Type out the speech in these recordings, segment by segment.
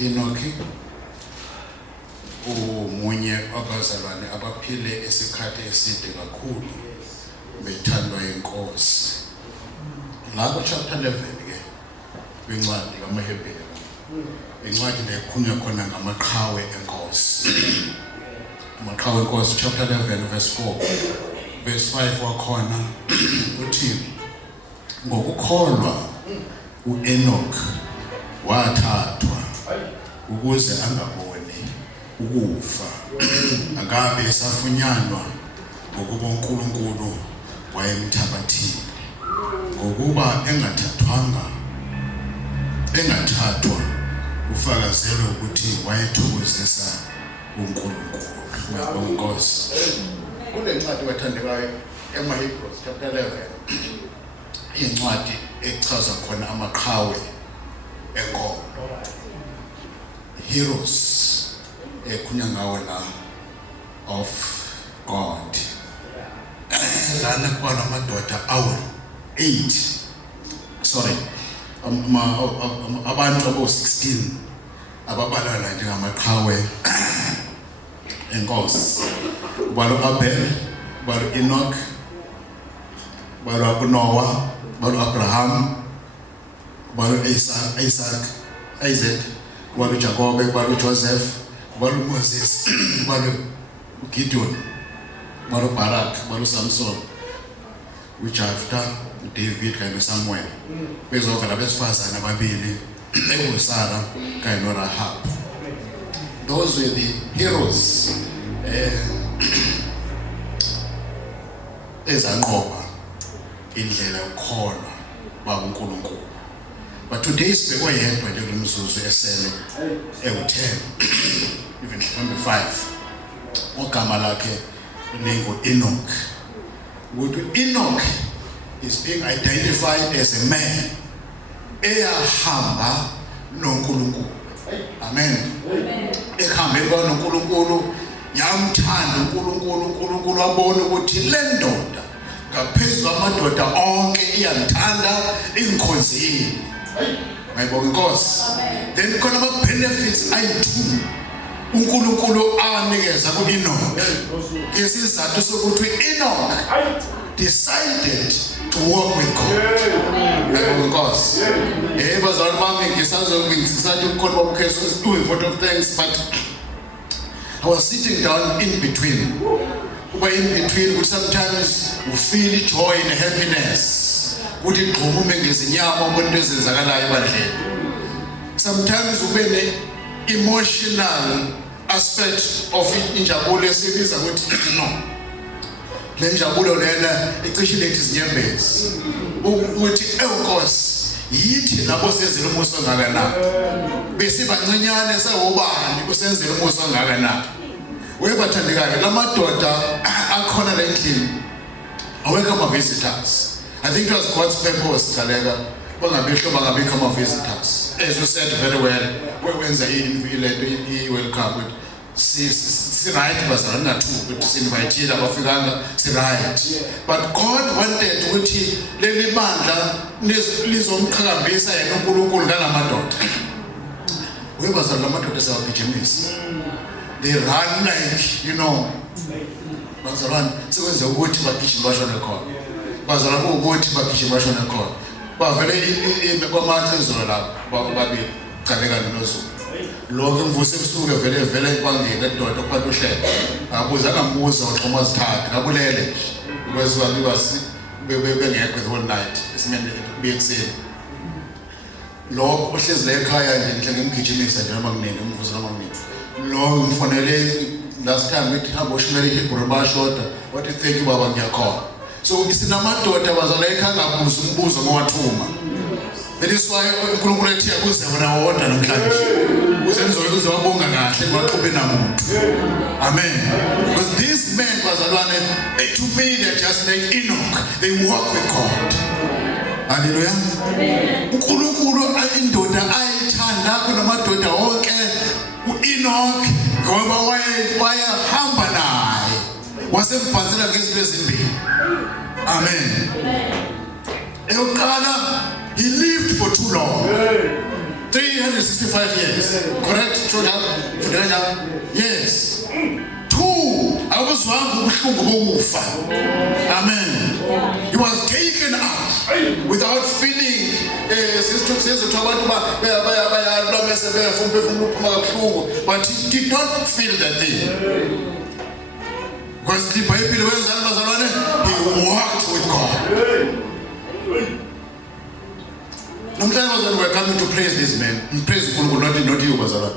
Enoki umunye wabazalwane abaphile esikhathi eside kakhulu bethandwa inkosi. Lapho chapter 11 ke kwincwadi kaMahebheru incwadi lekhulunywa khona ngamaqhawe enkosi. Amaqhawe enkosi chapter 11 verse 4 verse 5 wakhona uthi ngokukholwa uEnok wathathwa ukuze angaboni ukufa akabe esafunyanwa ngokuba uNkulunkulu wayemthabathile ngokuba engathathwa ufakazelo ukuthi wayethokozisa uNkulunkulu. Ngobonkosi kule ncwadi wathandekayo eMahebrews chapter 11 incwadi echaza khona amaqhawe enkomo, heroes ekhunya ngawo la of God. Lana kuba amadoda awu 8 abantu abo 16 ababalala njengamaqhawe enkosi. Ubalo Abel, ubalo Enoch, ubalo Noah, ubalo Abraham, ubalo Isaac, ubalo Jacob, ubalo Joseph, ubalo Moses, ubalo Gideon, ubalo Barak, ubalo Samson, uJephthah, David kanye noSamuel. Bezovela besifazana ababili ekusara kanye noRahab. Those were the heroes ezanqoba indlela yokukholwa bakuNkulunkulu. But today sibekwe yedwa nje kulomzuzu esele ewu10 even number 5 ogama lakhe lingu Enoch. Ukuthi Enoch is being identified as a man eyahamba noNkulunkulu. Amen. Ekhambeni kwaNkulunkulu yamthanda uNkulunkulu wabona ukuthi le ndoda ngaphezulu amadoda onke iyamthanda inkhonzini. Mayibonge inkosi. Then khona ama benefits ayi2 uNkulunkulu anikeza kuEnoch. Isizathu sokuthi Enoch decided to walk with God. Mayibonge inkosi. Bazalwane bami ngisathi ukukhona bokheso do a lot of things, but I was sitting down in between. In between, sometimes we feel joy and happiness. Sometimes we feel the emotional aspect of injabulo esibiza ukuthi no. Le injabulo lena icishile izinyembezi. Ukuthi enkosi yithi lapho senzele umuso ngaka na. Bese bancenyane sawubani usenzele umuso ngaka na. Webathandekayo lamadoda akhona la endlini awekho ama visitors. I think it was God's purpose Talega bangabehlo bangabikho ama visitors. As you said very well, wenza welcome with si right bazalana too ukuthi sinvite abafikanga si right, but God wanted ukuthi leli bandla lizomqhakambisa yena uNkulunkulu ngalamadoda. Webazalana amadoda esawagijimisa, they run like bazalwane sekwenza ukuthi bagijima bashone khona, bazalwane ukuthi bagijima bashone khona, bavele kwamathezolo lapho babili caleka noZulu. Lonke mvuse ebusuku vele kwangena edoda okuphatha uhlelo abuza ngambuza waxhoma zithathu ngabulele kwezwa liwasi bengekho the whole night isimene beyekuseni lo ohlezi la ekhaya nje ngihle ngimgijimisa nje noma kunini umvuzo noma kunini lo ngimfonele last time ngithi hamba ushimele iBhuru bashoda wathi thank you baba ngiyakhona. So isinamadoda bazala ekhaya ngabuza umbuzo ngowathuma. That is why uNkulunkulu ethi akuze wona wodwa namhlanje uzenzo wabonga kahle kwaqhube namuntu. Amen. Because these men bazalwane to me they're just like Enoch, they walk with God. Hallelujah. Amen. uNkulunkulu indoda ayithanda kunamadoda onke uEnoch ngoba wayehamba naye wasembhanzela ngezinto ezimbili. Amen. Eyoqala he lived for too long. 365 years. Correct? Yes. 2, amen. He was taken up without feeling but he did not feel that thing. Because the Bible, he walked with God. Sometimes when we're coming to praise this man, praise God, not you, Bazala.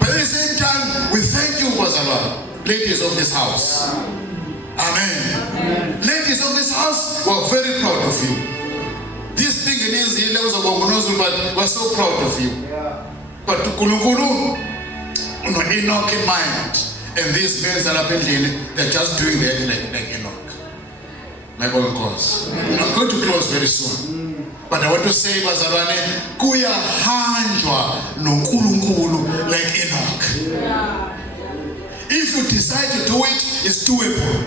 But at the same time, we thank you, Bazala, ladies of this house. Amen. Ladies of this house, we're very proud of you. This thing is the levels of Ogonozu, but we're so proud of you. But to Kulukulu, Enoch in mind, and these men that are they're just doing their like Enoch. Like all course. I'm going to close very soon. But I want to say, Bazarane, kuya hanjwa no Kulukulu like Enoch. If you decide to do it, it's doable.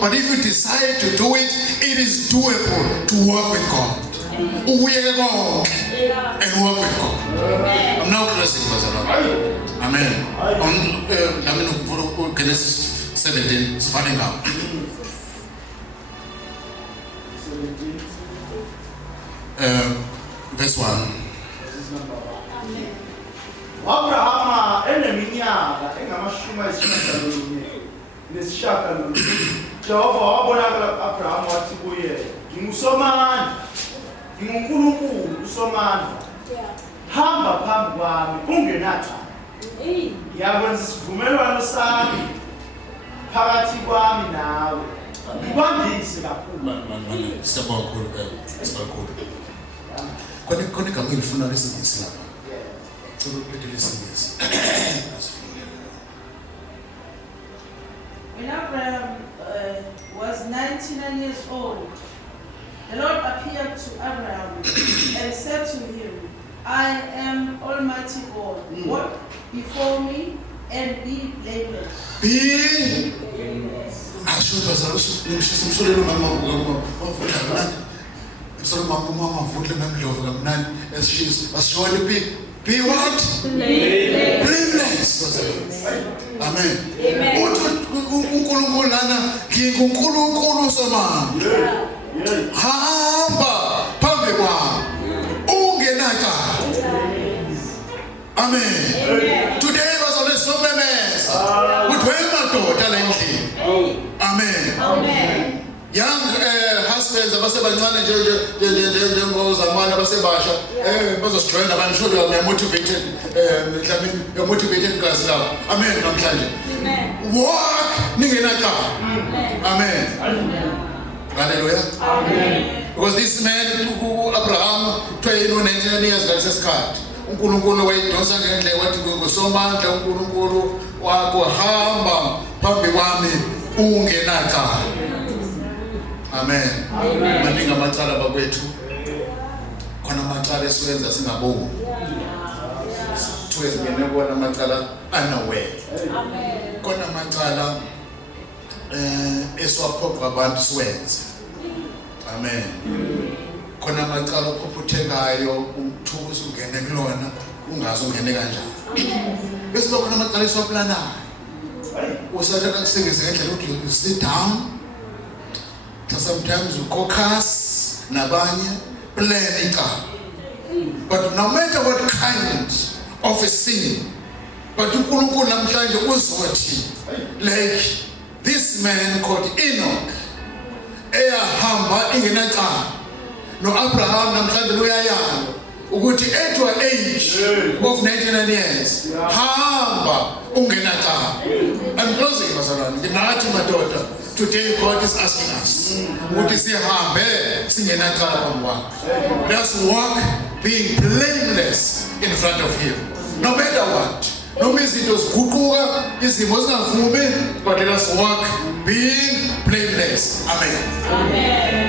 But if you decide to do it, it is doable to work with God. And work with God. I'm now closing, Amen. Genesis 17, it's funny now. Verse 1. Abraham eneminyaka engamashumi ayisishiyagalombili nesishiyagalombili. Jehova wabonakala ku-Abraham wathi kuye, ngingusomandla, nginguNkulunkulu usomandla. Hamba phambi kwami ungenacala. Ngiyakwenza isivumelwano sami phakathi kwami nawe. Ngikwandise kakhulu. Kone kama ilifuna lesingisi lapha. When Abraham was 99 years old, the Lord appeared to Abraham and said to him, I am Almighty God. Walk before me and be blameless. Be what? Blameless. Amen. Amen. Today was only so many. Amen. Young husbands, I'm sure you are motivated. You're motivated because now. Amen. Walk. Amen. Hallelujah. Amen. Because this man, Abraham, 19 years, that's his card. uNkulunkulu wayidonsa ngendlela wathi ngosomandla uNkulunkulu wakho hamba phambi kwami ungenacala. Amen. Maningi amacala bakwethu. Khona amacala esiwenza singaboni. Sithuwe ngene bona amacala unaware. Amen. Khona amacala esiwaphoqa abantu siwenze. Amen. Khona amacala ophuphuthekayo umthukuzo ungene kulona ungazi ungene kanjani. Bese khona amacala esiwaplanayo. Usathatha kusengeze ngendlela ukuthi you sit down. Sometimes you caucus nabanye plan icala. But no matter what kind of a sin, but uNkulunkulu namhlanje uzothi like this man called Enoch eyahamba ingenacala. No Abraham namhlanje uyayala ukuthi at your age of 99 years hamba ungenacala. I'm closing bazalwane nginathi madoda. Today God is asking us ukuthi sihambe singenacala phambi kwakhe. Let's walk being blameless in front of him no matter what. Noma izinto ziguquka izimo zingavumi but let us walk being blameless. Amen. Amen.